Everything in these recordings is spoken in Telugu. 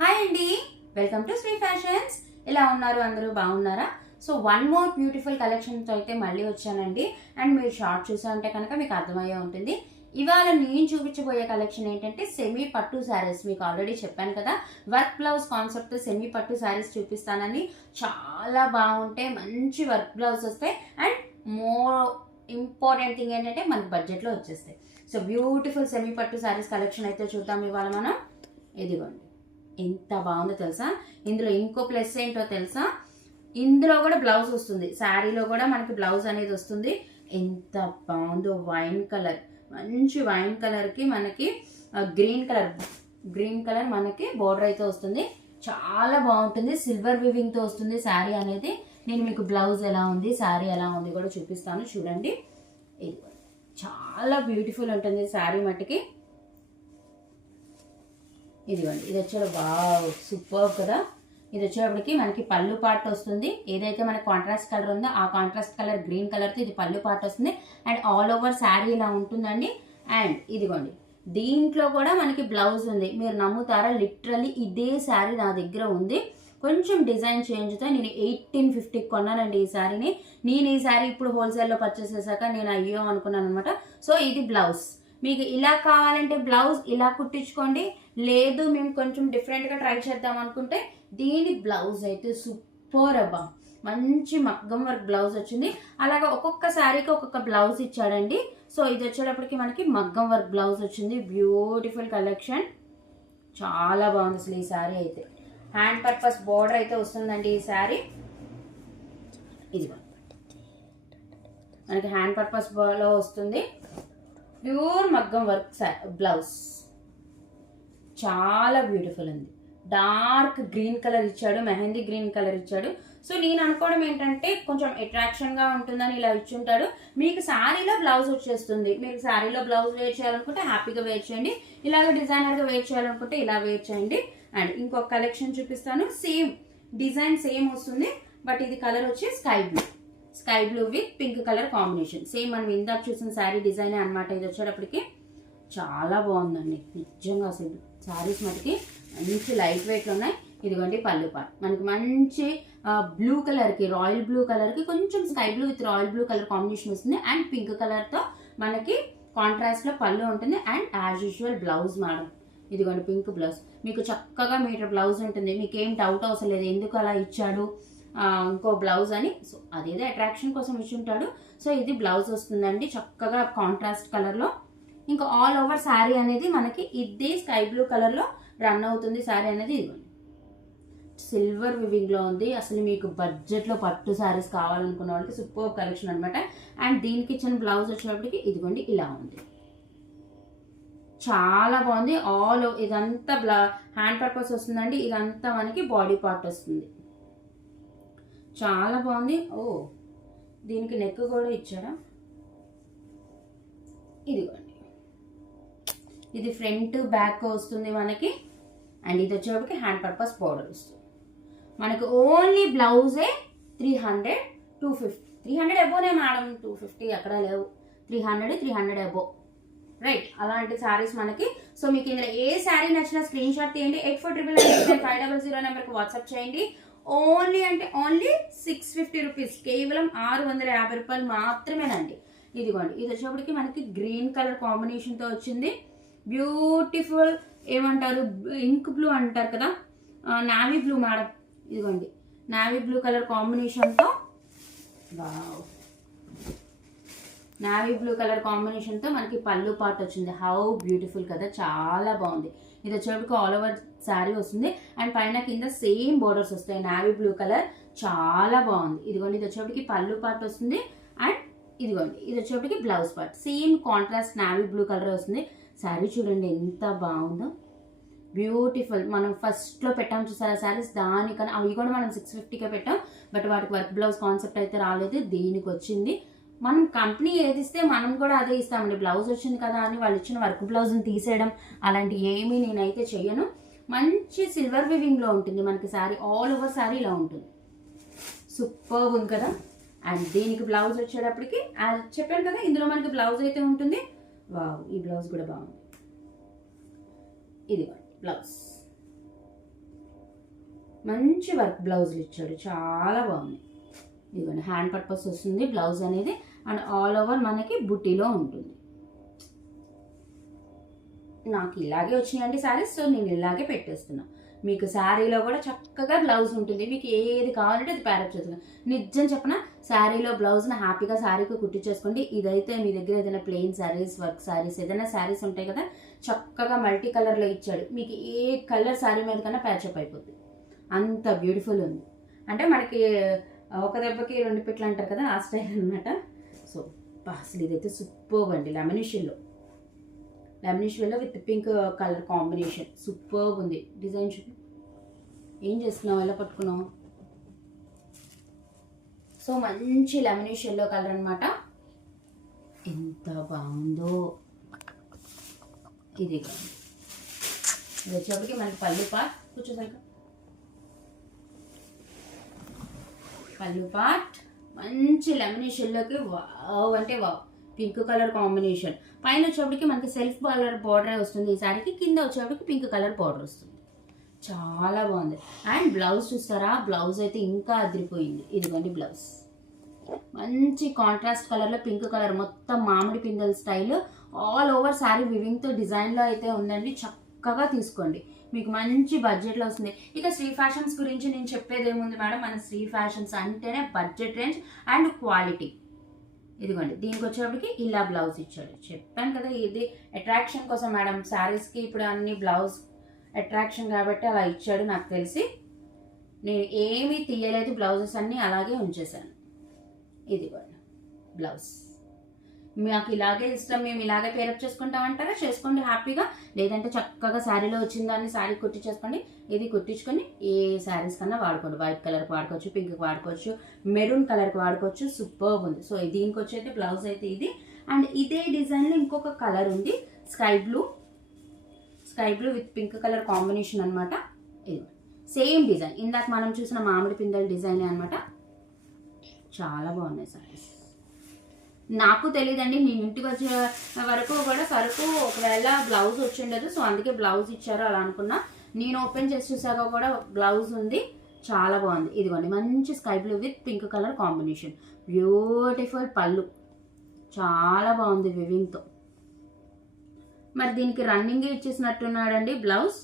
హాయ్ అండి వెల్కమ్ టు శ్రీ ఫ్యాషన్స్ ఎలా ఉన్నారు? అందరూ బాగున్నారా? సో వన్ మోర్ బ్యూటిఫుల్ కలెక్షన్తో అయితే మళ్ళీ వచ్చానండి. అండ్ మీరు షార్ట్ చూసారంటే కనుక మీకు అర్థమయ్యే ఉంటుంది. ఇవాళ నేను చూపించబోయే కలెక్షన్ ఏంటంటే సెమీ పట్టు శారీస్ మీకు ఆల్రెడీ చెప్పాను కదా. వర్క్ బ్లౌజ్ కాన్సెప్ట్ సెమీ పట్టు శారీస్ చూపిస్తానని. చాలా బాగుంటాయి. మంచి వర్క్ బ్లౌజ్ వస్తాయి. అండ్ మోర్ ఇంపార్టెంట్ థింగ్ ఏంటంటే మనకి బడ్జెట్లో వచ్చేస్తాయి. సో బ్యూటిఫుల్ సెమీ పట్టు శారీస్ కలెక్షన్ అయితే చూద్దాం ఇవాళ మనం. ఇదిగోండి. ఎంత బాగుందో తెలుసా? ఇందులో ఇంకో ప్లస్ ఏంటో తెలుసా? ఇందులో కూడా బ్లౌజ్ వస్తుంది. శారీలో కూడా మనకి బ్లౌజ్ అనేది వస్తుంది. ఎంత బాగుందో వైన్ కలర్ మంచి వైన్ కలర్కి మనకి గ్రీన్ కలర్ గ్రీన్ కలర్ మనకి బోర్డర్ అయితే వస్తుంది. చాలా బాగుంటుంది. సిల్వర్ వివింగ్తో వస్తుంది శారీ అనేది. నేను మీకు బ్లౌజ్ ఎలా ఉంది శారీ ఎలా ఉంది కూడా చూపిస్తాను. చూడండి. ఇది చాలా బ్యూటిఫుల్ ఉంటుంది శారీ మట్టుకి. ఇదిగోండి ఇది వచ్చాడు వావ్ సూపర్ కదా? ఇది వచ్చేటప్పటికి మనకి పళ్ళు పార్ట్ వస్తుంది. ఏదైతే మనకి కాంట్రాస్ట్ కలర్ ఉందో ఆ కాంట్రాస్ట్ కలర్ గ్రీన్ కలర్తో ఇది పళ్ళు పార్ట్ వస్తుంది. అండ్ ఆల్ ఓవర్ శారీ ఇలా ఉంటుందండి. అండ్ ఇదిగోండి దీంట్లో కూడా మనకి బ్లౌజ్ ఉంది. మీరు నమ్ముతారా? లిటరలీ ఇదే శారీ నా దగ్గర ఉంది. కొంచెం డిజైన్ చేంజ్తో నేను ఎయిటీన్ ఫిఫ్టీకి కొన్నానండి ఈ శారీని నేను ఈ శారీ ఇప్పుడు హోల్సేల్లో పర్చేస్ చేశాక నేను అయ్యో అనుకున్నాను అనమాట సో ఇది బ్లౌజ్ మీకు ఇలా కావాలంటే బ్లౌజ్ ఇలా కుట్టించుకోండి. లేదు మేము కొంచెం డిఫరెంట్గా ట్రై చేద్దాం అనుకుంటే దీని బ్లౌజ్ అయితే సూపర్ అబ్బా. మంచి మగ్గం వర్క్ బ్లౌజ్ వచ్చింది. అలాగే ఒక్కొక్క శారీకి ఒక్కొక్క బ్లౌజ్ ఇచ్చాడండి. సో ఇది వచ్చేటప్పటికి మనకి మగ్గం వర్క్ బ్లౌజ్ వచ్చింది. బ్యూటిఫుల్ కలెక్షన్ చాలా బాగుంది అసలు ఈ శారీ అయితే. హ్యాండ్ పర్పస్ బోర్డర్ అయితే వస్తుందండి ఈ శారీ. ఇది మనకి హ్యాండ్ పర్పస్లో వస్తుంది. ప్యూర్ మగ్గం వర్క్ బ్లౌజ్. చాలా బ్యూటిఫుల్ ఉంది. డార్క్ గ్రీన్ కలర్ ఇచ్చాడు మెహందీ గ్రీన్ కలర్ ఇచ్చాడు. సో నేను అనుకోవడం ఏంటంటే కొంచెం అట్రాక్షన్గా ఉంటుందని ఇలా ఇచ్చుంటాడు. మీకు శారీలో బ్లౌజ్ వచ్చేస్తుంది. మీరు శారీలో బ్లౌజ్ వేర్ చేయాలనుకుంటే హ్యాపీగా వేర్ చేయండి. ఇలాగ డిజైనర్గా వేర్ చేయాలనుకుంటే ఇలా వేర్ చేయండి. అండ్ ఇంకొక కలెక్షన్ చూపిస్తాను. సేమ్ డిజైన్ సేమ్ వస్తుంది. బట్ ఇది కలర్ వచ్చి sky blue. Sky blue with pink colour combination. Same మనం ఇందాక చూసిన శారీ డిజైన్ అనమాట ఇది వచ్చేటప్పటికి చాలా బాగుందండి. నిజంగా అసలు శారీస్ మటుకి మంచి లైట్ వెయిట్లో ఉన్నాయి. ఇదిగోండి పళ్ళు పాట్ మనకి మంచి బ్లూ కలర్కి రాయల్ బ్లూ కలర్కి కొంచెం sky blue with royal blue colour combination వస్తుంది. అండ్ పింక్ కలర్తో మనకి కాంట్రాస్ట్లో పళ్ళు ఉంటుంది. And as usual blouse madam. ఇదిగోండి పింక్ బ్లౌజ్. మీకు చక్కగా మీటర్ బ్లౌజ్ ఉంటుంది. మీకు ఏం డౌట్ అవసరం లేదు. ఎందుకు అలా ఇచ్చాడు? ఇంకో బ్లౌజ్ అని. సో అదేదో అట్రాక్షన్ కోసం ఇచ్చి ఉంటాడు సో ఇది బ్లౌజ్ వస్తుందండి చక్కగా కాంట్రాస్ట్ కలర్లో ఇంకా ఆల్ ఓవర్ శారీ అనేది మనకి ఇదే స్కై బ్లూ కలర్లో రన్ అవుతుంది శారీ అనేది ఇదిగోండి సిల్వర్ వివింగ్లో ఉంది. అసలు మీకు బడ్జెట్లో పట్టు శారీస్ కావాలనుకున్న వాళ్ళకి సూపర్ కలెక్షన్ అనమాట అండ్ దీనికి ఇచ్చిన బ్లౌజ్ వచ్చినప్పటికి ఇదిగోండి ఇలా ఉంది. చాలా బాగుంది. ఆల్ ఇదంతా బ్లా హ్యాండ్ పర్పస్ వస్తుందండి. ఇదంతా మనకి బాడీ పార్ట్ వస్తుంది. చాలా బాగుంది. ఓ దీనికి నెక్ కూడా ఇచ్చారా? ఇదిగోండి. ఇది ఫ్రంట్ బ్యాక్ వస్తుంది మనకి. అండ్ ఇది వచ్చేటప్పటికి హ్యాండ్ పర్పస్ పౌడర్ వస్తుంది. మనకి only బ్లౌజే three hundred two fifty three hundred అబోనే madam two fifty ఎక్కడ లేవు. Three hundred three hundred above right అలాంటి శారీస్ మనకి. సో మీకు ఇందులో ఏ శారీ నచ్చిన స్క్రీన్ షాట్ తీయండి eight four triple nine five double zero నెంబర్కి వాట్సాప్ చేయండి. ఓన్లీ అంటే ఓన్లీ సిక్స్ ఫిఫ్టీ రూపీస్. కేవలం ఆరు వందల యాభై రూపాయలు మాత్రమేనండి. ఇదిగోండి ఇది వచ్చేప్పటికి మనకి గ్రీన్ కలర్ కాంబినేషన్తో వచ్చింది. బ్యూటిఫుల్ ఏమంటారు ఇంక్ బ్లూ అంటారు కదా? Navy blue madam. ఇదిగోండి నావీ బ్లూ కలర్ కాంబినేషన్తో నావీ బ్లూ కలర్ కాంబినేషన్తో మనకి పళ్ళు పాట వచ్చింది. హౌ బ్యూటిఫుల్ కదా చాలా బాగుంది. ఇది వచ్చేటప్పుడు ఆల్ ఓవర్ శారీ వస్తుంది. అండ్ పైన కింద సేమ్ బోర్డర్స్ వస్తాయి. నావీ బ్లూ కలర్ చాలా బాగుంది. ఇదిగోండి ఇది వచ్చేప్పటికి పళ్ళు పార్ట్ వస్తుంది అండ్ ఇదిగోండి ఇది వచ్చేప్పటికి blouse part same contrast navy blue colour వస్తుంది. శారీ చూడండి ఎంత బాగుందో. బ్యూటిఫుల్ మనం ఫస్ట్లో పెట్టాం చూసారా శారీస్ దానికన్నా అవి కూడా మనం సిక్స్ ఫిఫ్టీకే పెట్టాం. బట్ వాటికి వర్క్ బ్లౌజ్ కాన్సెప్ట్ అయితే రాలేదు దీనికి వచ్చింది. మనం కంపెనీ ఏది ఇస్తే మనం కూడా అదే ఇస్తామండి. బ్లౌజ్ వచ్చింది కదా అని వాళ్ళు ఇచ్చిన వర్క్ బ్లౌజ్ని తీసేయడం అలాంటి ఏమీ నేనైతే చెయ్యను. మంచి సిల్వర్ వివింగ్లో ఉంటుంది మనకి శారీ ఆల్ ఓవర్ శారీ ఇలా ఉంటుంది. సూపర్ ఉంది కదా. అండ్ దీనికి బ్లౌజ్ వచ్చేటప్పటికి చెప్పాను కదా ఇందులో మనకి బ్లౌజ్ అయితే ఉంటుంది. వావ్ ఈ బ్లౌజ్ కూడా బాగుంది. ఇది బ్లౌజ్. మంచి వర్క్ బ్లౌజులు ఇచ్చాడు చాలా బాగుంది. ఇదిగోండి హ్యాండ్ పర్పస్ వస్తుంది బ్లౌజ్ అనేది. అండ్ ఆల్ ఓవర్ మనకి బుట్టీలో ఉంటుంది. నాకు ఇలాగే వచ్చినాయండి శారీస్ సో నేను ఇలాగే పెట్టేస్తున్నా. మీకు శారీలో కూడా చక్కగా బ్లౌజ్ ఉంటుంది. మీకు ఏది కావాలంటే అది ప్యారప్ చేస్తుంది నిజం చెప్పిన? శారీలో బ్లౌజ్ని హ్యాపీగా శారీకి కుట్టించేసుకోండి ఇదైతే మీ దగ్గర ఏదైనా ప్లెయిన్ శారీస్ వర్క్ శారీస్ ఏదైనా శారీస్ ఉంటాయి కదా చక్కగా మల్టీ కలర్లో ఇచ్చాడు. మీకు ఏ కలర్ శారీ మీద కన్నా ప్యాచప్ అయిపోతుంది అంత బ్యూటిఫుల్ ఉంది. అంటే మనకి ఒక దెబ్బకి రెండు పిట్లు అంటారు కదా ఆ స్టైల్ అనమాట సో అసలు ఇదైతే సూపర్ అండి. లెమనిషియల్లో లెమనిషియల్లో with pink colour combination super ఉంది. డిజైన్ చూపి ఏం చేస్తున్నావు? ఎలా పట్టుకున్నావు? సో మంచి లెమనిష్ ఎల్లో కలర్ అనమాట ఎంత బాగుందో. ఇది కాదు. ఇది వచ్చేప్పటికి మనకి పళ్ళు పాట్ కూర్చోసాక పళ్ళు పార్ట్ మంచి లెమనిష్ ఎల్లోకి వావ్ అంటే వావ్. పింక్ కలర్ కాంబినేషన్ పైన వచ్చేప్పటికి మనకి సెల్ఫ్ కలర్ బార్డర్ వస్తుంది. ఈ శారీకి కింద వచ్చేప్పటికి పింక్ కలర్ బార్డర్ వస్తుంది. చాలా బాగుంది. అండ్ బ్లౌజ్ చూస్తారా? బ్లౌజ్ అయితే ఇంకా అదిరిపోయింది. ఇదిగోండి బ్లౌజ్ మంచి కాంట్రాస్ట్ కలర్లో పింక్ కలర్ మొత్తం మామిడి పిందెల స్టైల్ ఆల్ ఓవర్ శారీ వివింగ్తో డిజైన్లో అయితే ఉందండి. చక్కగా తీసుకోండి. మీకు మంచి బడ్జెట్లో వస్తుంది. ఇక శ్రీ ఫ్యాషన్స్ గురించి నేను చెప్పేది ఏముంది మేడం? మన శ్రీ ఫ్యాషన్స్ అంటేనే బడ్జెట్ రేంజ్ అండ్ క్వాలిటీ ఇదిగోండి దీనికి వచ్చేటప్పటికి ఇలా బ్లౌజ్ ఇచ్చాడు. చెప్పాను కదా ఇది అట్రాక్షన్ కోసం మేడం శారీస్కి ఇప్పుడు అన్ని బ్లౌజ్ అట్రాక్షన్ కాబట్టి అలా ఇచ్చాడు నాకు తెలిసి. నేను ఏమీ తీయలేదు బ్లౌజెస్ అన్నీ అలాగే ఉంచేశాను. ఇదిగోండి బ్లౌజ్ మాకు ఇలాగే ఇష్టం మేము ఇలాగే పేరప్ చేసుకుంటామంటారా? చేసుకోండి హ్యాపీగా. లేదంటే చక్కగా శారీలో వచ్చిన దాన్ని శారీ కుట్టించేసుకోండి ఇది కుట్టించుకొని ఏ శారీస్ కన్నా వాడుకోండి. వైట్ కలర్కి వాడుకోవచ్చు పింక్కి వాడుకోవచ్చు మెరూన్ కలర్కి వాడుకోవచ్చు సూపర్ ఉంది. సో దీనికి వచ్చేది బ్లౌజ్ అయితే ఇది. అండ్ ఇదే డిజైన్లో ఇంకొక కలర్ ఉంది. Sky blue sky blue with pink colour combination అనమాట ఇది. సేమ్ డిజైన్ ఇందాక మనం చూసిన మామిడి పిందెల డిజైన్ అనమాట చాలా బాగున్నాయి సారీస్ నాకు తెలియదండి నేను ఇంటికి వచ్చే వరకు కూడా సరుకు ఒకవేళ బ్లౌజ్ వచ్చిండదు సో అందుకే బ్లౌజ్ ఇచ్చారు అలా అనుకున్నా. నేను ఓపెన్ చేసి చూసాక కూడా బ్లౌజ్ ఉంది చాలా బాగుంది. ఇదిగోండి మంచి sky blue with pink colour combination. Beautiful పళ్ళు. చాలా బాగుంది వివింగ్తో. మరి దీనికి రన్నింగే ఇచ్చేసినట్టున్నాడండి బ్లౌజ్.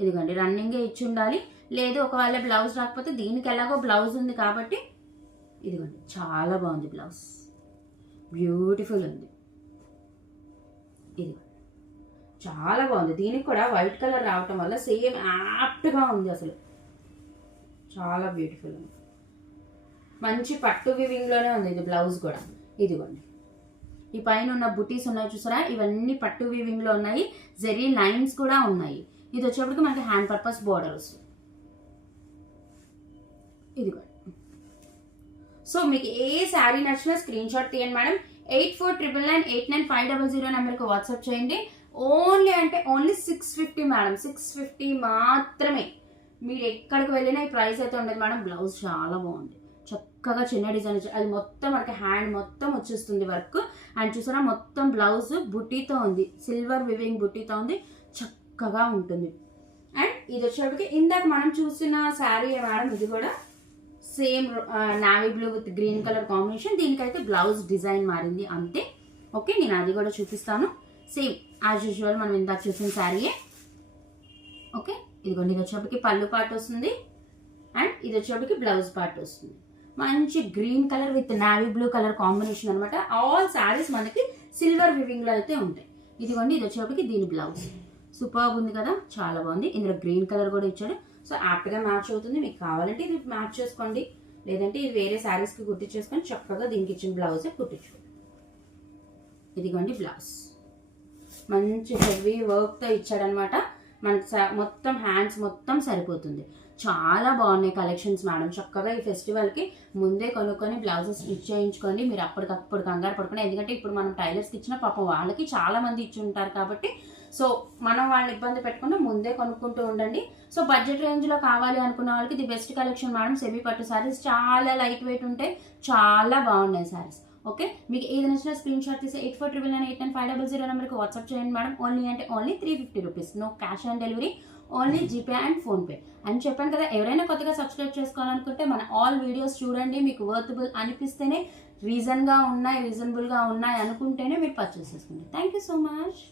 ఇదిగోండి రన్నింగే ఇచ్చి ఉండాలి లేదు ఒకవేళ బ్లౌజ్ రాకపోతే దీనికి ఎలాగో బ్లౌజ్ ఉంది కాబట్టి. ఇదిగోండి చాలా బాగుంది బ్లౌజ్. బ్యూటిఫుల్ ఉంది ఇది చాలా బాగుంది. దీనికి కూడా వైట్ కలర్ రావటం వల్ల సేమ్ యాప్ట్గా ఉంది అసలు. చాలా బ్యూటిఫుల్ ఉంది మంచి పట్టు వివింగ్లోనే ఉంది ఇది బ్లౌజ్ కూడా. ఇదిగోండి. ఈ పైన ఉన్న బుటీస్ ఉన్నాయి చూసారా? ఇవన్నీ పట్టు వీవింగ్లో ఉన్నాయి. జెరీ లైన్స్ కూడా ఉన్నాయి. ఇది వచ్చేప్పటికి మనకి హ్యాండ్ పర్పస్ బోర్డర్ వస్తుంది ఇదిగోండి. సో మీకు ఏ శారీ నచ్చినా స్క్రీన్ షాట్ తీయండి madam. Eight four triple nine eight nine five double zero నెంబర్కి వాట్సాప్ చేయండి. ఓన్లీ అంటే only six fifty madam. Six fifty మాత్రమే. మీరు ఎక్కడికి వెళ్ళినా ఈ ప్రైస్ అయితే ఉండదు మేడం. బ్లౌజ్ చాలా బాగుంది. చక్కగా చిన్న డిజైన్ ఇచ్చారు అది మొత్తం మనకి హ్యాండ్ మొత్తం వచ్చేస్తుంది వర్క్. అండ్ చూసారా మొత్తం బ్లౌజ్ బుట్టీతో ఉంది. సిల్వర్ వివింగ్ బుట్టీతో ఉంది. చక్కగా ఉంటుంది. అండ్ ఇది వచ్చేటప్పటికి ఇందాక మనం చూసిన శారీ మేడం? ఇది కూడా same navy blue with green colour combination దీనికైతే బ్లౌజ్ డిజైన్ మారింది అంతే. ఓకే నేను అది కూడా చూపిస్తాను. సేమ్ యాజ్ యూజువల్ మనం ఇందాక చూసిన శారీయే ఓకే ఇదిగోండి ఇది వచ్చేప్పటికి పళ్ళు పార్ట్ వస్తుంది. అండ్ ఇది వచ్చేప్పటికి బ్లౌజ్ పార్ట్ వస్తుంది. మంచి green colour with navy blue colour combination అనమాట ఆల్ శారీస్ మనకి సిల్వర్ వివింగ్లో అయితే ఉంటాయి. ఇదిగోండి ఇది వచ్చేప్పటికి దీని బ్లౌజ్ సూపర్ ఉంది కదా చాలా బాగుంది. ఇందులో గ్రీన్ కలర్ కూడా ఇచ్చాడు. సో యాప్ట్గా మ్యాచ్ అవుతుంది. మీకు కావాలంటే ఇది మ్యాచ్ చేసుకోండి. లేదంటే ఇది వేరే శారీస్కి కుట్టించేసుకొని చక్కగా దీనికి ఇచ్చిన బ్లౌజే కుట్టించుకోండి ఇదిగోండి బ్లౌజ్. మంచి హెవీ వర్క్తో ఇచ్చాడనమాట. మనకి మొత్తం హ్యాండ్స్ మొత్తం సరిపోతుంది. చాలా బాగున్నాయి కలెక్షన్స్ మేడం. చక్కగా ఈ ఫెస్టివల్కి ముందే కొనుక్కొని బ్లౌజెస్ స్టిచ్ చేయించుకోండి. మీరు అప్పటికప్పుడు కంగారు పడుకుని ఎందుకంటే ఇప్పుడు మనం టైలర్స్కి ఇచ్చిన పాపం వాళ్ళకి చాలామంది ఇచ్చి ఉంటారు కాబట్టి సో మనం వాళ్ళని ఇబ్బంది పెట్టకుండా ముందే కొనుక్కుంటూ ఉండండి. సో బడ్జెట్ రేంజ్లో కావాలి అనుకున్న వాళ్ళకి ఇది బెస్ట్ కలెక్షన్ మేడం సెమీ పట్టు శారీస్ చాలా లైట్ వెయిట్ ఉంటాయి చాలా బాగున్నాయి శారీస్ ఓకే మీకు ఏది నచ్చిన స్క్రీన్ షాట్ తీసి eight four triple nine eight nine five double zero నెంబర్కి వాట్సాప్ చేయండి మేడం ఓన్లీ అంటే only three fifty rupees no cash on delivery only GPay and PhonePe అని చెప్పాను కదా ఎవరైనా కొత్తగా సబ్స్క్రైబ్ చేసుకోవాలనుకుంటే మన ఆల్ వీడియోస్ చూడండి. మీకు వర్తబుల్ అనిపిస్తేనే రీజన్గా ఉన్నాయి రీజనబుల్గా ఉన్నాయి అనుకుంటేనే మీరు పర్చేస్ చేసుకోండి. Thank you so much